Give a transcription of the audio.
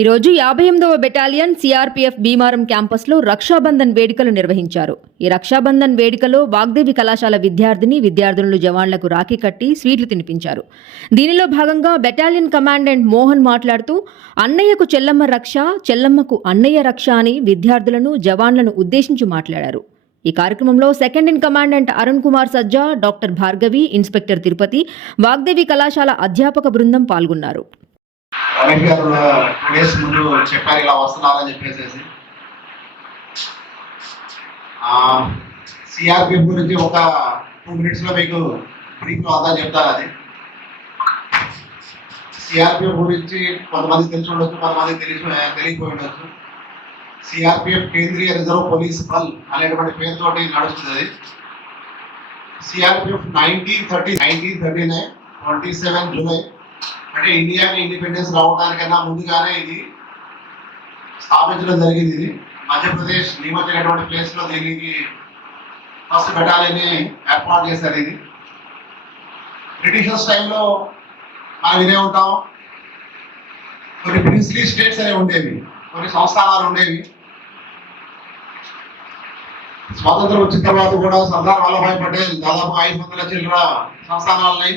ఈరోజు 58వ battalion CRPF Bheemaram క్యాంపస్లో రక్షాబంధన్ వేడుకలు నిర్వహించారు. ఈ రక్షాబంధన్ వేడుకలో వాగ్దేవి కళాశాల విద్యార్థులు జవాన్లకు రాఖీ కట్టి స్వీట్లు తినిపించారు. దీనిలో భాగంగా బెటాలియన్ కమాండెంట్ మోహన్ మాట్లాడుతూ అన్నయ్యకు చెల్లమ్మ రక్ష, చెల్లమ్మకు అన్నయ్య రక్ష అని విద్యార్థులను జవాన్లను ఉద్దేశించి మాట్లాడారు. ఈ కార్యక్రమంలో second in commandant Arun Kumar Sajja, doctor Bhargavi, inspector Tirupati, Vagdevi కళాశాల అధ్యాపక బృందం పాల్గొన్నారు. రమేష్ గారు 2 days ముందు చెప్పారు ఇలా వస్తున్నారని చెప్పేసి. సిఆర్పిఎఫ్ గురించి ఒక 2 minutes లో మీకు బ్రీఫ్ అంతా చెప్తారు. అది సిఆర్పిఎఫ్ గురించి కొంతమంది తెలిసి ఉండొచ్చు, కొంతమంది తెలియకపోయి ఉండొచ్చు. సిఆర్పిఎఫ్ కేంద్రీయ రిజర్వ్ పోలీస్ బల్ అనేటువంటి పేరుతోటి నడుస్తుంది. సిఆర్పిఎఫ్ 1939 27 జూలై అంటే ఇండియాకి ఇండిపెండెన్స్ రావడానికన్నా ముందుగానే ఇది స్థాపించడం జరిగింది. ఇది మధ్యప్రదేశ్ నీమచ్ అనేటువంటి ప్లేస్లో దీనికి ఫస్ట్ బెటాలియన్ని ఏర్పాటు చేశారు. ఇది బ్రిటిషర్స్ టైంలో మనం వినే ఉంటాం, కొన్ని ప్రిన్స్లీ స్టేట్స్ అనేవి ఉండేవి, కొన్ని సంస్థానాలు ఉండేవి. స్వాతంత్రం వచ్చిన తర్వాత కూడా సర్దార్ వల్లభాయ్ పటేల్ దాదాపు 500 చిల్లర సంస్థానాలని